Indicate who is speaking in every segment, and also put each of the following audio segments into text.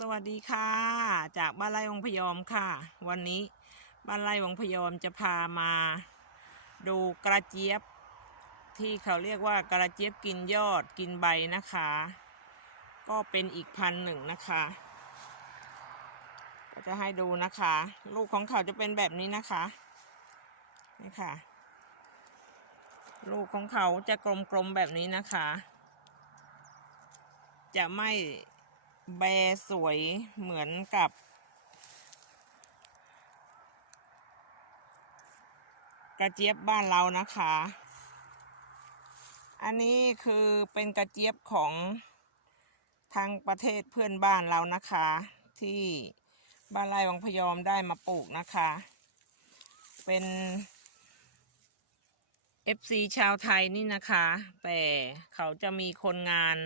Speaker 1: สวัสดีค่ะ จากบ้านไร่วังพยอมค่ะ วันนี้บ้านไร่วังพยอมจะพามา ดูกระเจี๊ยบ ที่เขาเรียกว่ากระเจี๊ยบกินยอดกินใบนะคะ ก็เป็นอีกพันหนึ่งนะคะ ก็จะให้ดูนะคะ ลูกของเขาจะเป็นแบบนี้นะคะนี่ค่ะ ลูกของเขาจะกลมๆแบบนี้นะคะ จะไม่ แบสวยเหมือนกับ กระเจี๊ยบบ้านเรานะคะ อันนี้คือเป็นกระเจี๊ยบของทางประเทศเพื่อนบ้านเรานะคะ ที่บ้านไร่วังพยอมได้มาปลูกนะคะ เป็น FC ชาวไทยนี่นะคะ แต่เขาจะมีคนงาน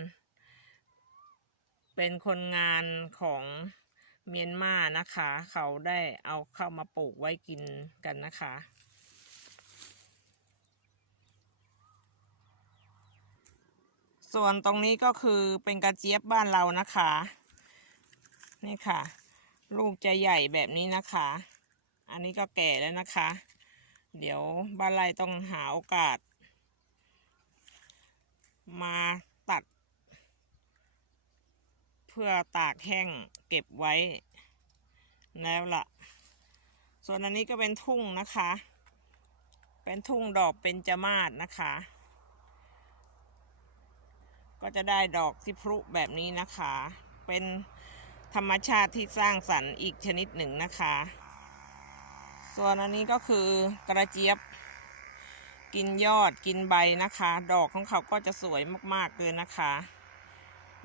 Speaker 1: เป็นคนงานของเมียนมานะคะ เขาได้เอาเข้ามาปลูกไว้กินกันนะคะ ส่วนตรงนี้ก็คือเป็นกระเจี๊ยบบ้านเรานะคะ นี่ค่ะ ลูกจะใหญ่แบบนี้นะคะ อันนี้ก็แก่แล้วนะคะ เดี๋ยวบ้านไรต้องหาโอกาส มาตัด เพื่อตากแห้งเก็บไว้แล้วล่ะ ส่วนอันนี้ก็เป็นทุ่งนะคะ เป็นทุ่งดอกเป็นจมาศนะคะ ก็จะได้ดอกที่พลุแบบนี้นะคะ เป็นธรรมชาติที่สร้างสรรค์อีกชนิดหนึ่งนะคะ ส่วนอันนี้ก็คือกระเจี๊ยบกินยอดกินใบนะคะ ดอกของเขาก็จะสวยมากๆเลยนะคะ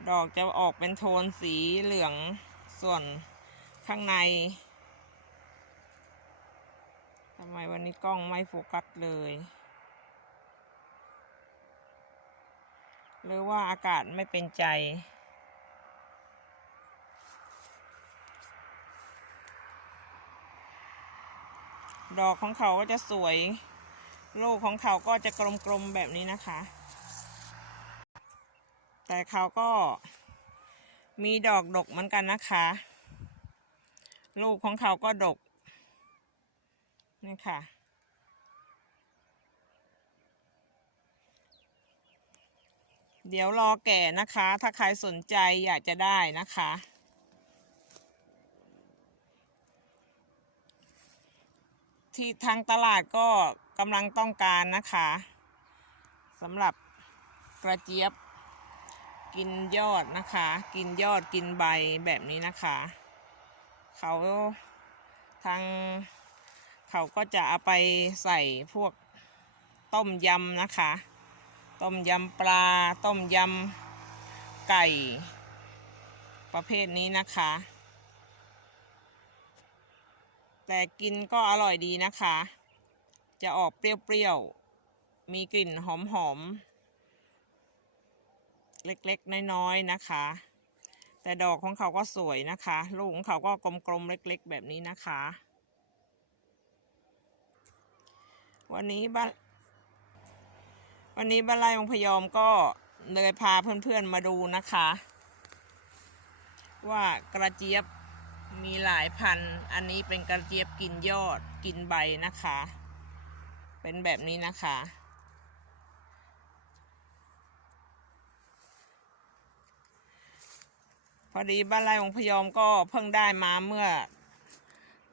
Speaker 1: ดอกจะออกเป็นโทนสีเหลืองส่วนข้างในทำไมวันนี้กล้องไม่โฟกัสเลย หรือว่าอากาศไม่เป็นใจ ดอกของเขาก็จะสวยลูกของเขาก็จะกลมๆแบบนี้นะคะ แต่เขาก็มีดอกดกเหมือนกันนะคะ ลูกของเขาก็ดกนี่ค่ะ เดี๋ยวรอแก่นะคะ ถ้าใครสนใจอยากจะได้นะคะ ที่ทางตลาดก็กำลังต้องการนะคะสำหรับกระเจี๊ยบ กินยอดนะคะ กินยอดกินใบแบบนี้นะคะ เขาทางเขาก็จะเอาไปใส่พวกต้มยำนะคะ ต้มยำปลา ต้มยำไก่ ประเภทนี้นะคะ แต่กินก็อร่อยดีนะคะ จะออกเปรี้ยวๆ มีกลิ่นหอมๆ เล็กๆ น้อยๆ นะคะ แต่ดอกของเขาก็สวยนะคะ ลูกของเขาก็กลมๆ เล็กๆ แบบนี้นะคะ วันนี้บ้านวันนี้บ้านไร่องพยอมก็เลยพาเพื่อนๆ มาดูนะคะ ว่ากระเจี๊ยบมีหลายพันธุ์อันนี้เป็นกระเจี๊ยบกินยอดกินใบนะคะ เป็นแบบนี้นะคะ อดีบ้านไร่องพยอมก็เพิ่งได้มาเมื่อ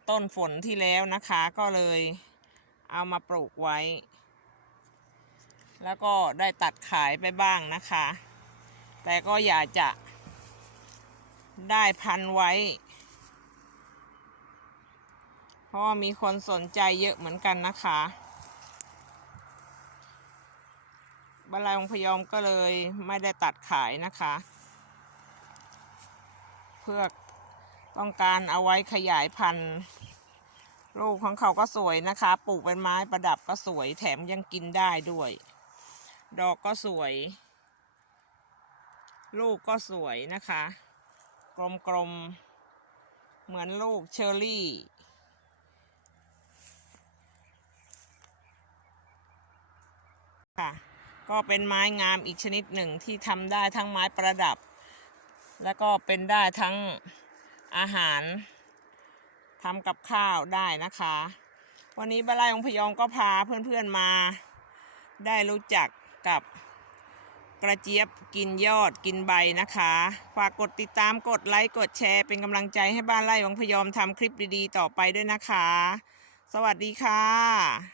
Speaker 1: ต้นฝนที่แล้วนะคะ ก็เลยเอามาปลูกไว้ แล้วก็ได้ตัดขายไปบ้างนะคะ แต่ก็อยากจะได้พันไว้ เพราะามีคนสนใจเยอะเหมือนกันนะคะบรรลัยองพยอมก็เลยไม่ได้ตัดขายนะคะ เพื่อต้องการเอาไว้ขยายพันธุ์ลูกของเขาก็สวยนะคะ ปลูกเป็นไม้ประดับก็สวย แถมยังกินได้ด้วย ดอกก็สวย ลูกก็สวยนะคะ กลมๆ เหมือนลูกเชอร์รี่ ค่ะ ก็เป็นไม้งามอีกชนิดหนึ่งที่ทำได้ทั้งไม้ประดับ แล้วก็เป็นได้ทั้งอาหารทำกับข้าวได้นะคะ วันนี้บ้านไร่องพยองก็พาเพื่อนๆมา ได้รู้จักกับกระเจี๊ยบกินยอดกินใบนะคะ ฝากกดติดตามกดไลค์กดแชร์เป็นกำลังใจให้บ้านไร่องพยอมทำคลิปดีๆ ต่อไปด้วยนะคะ สวัสดีค่ะ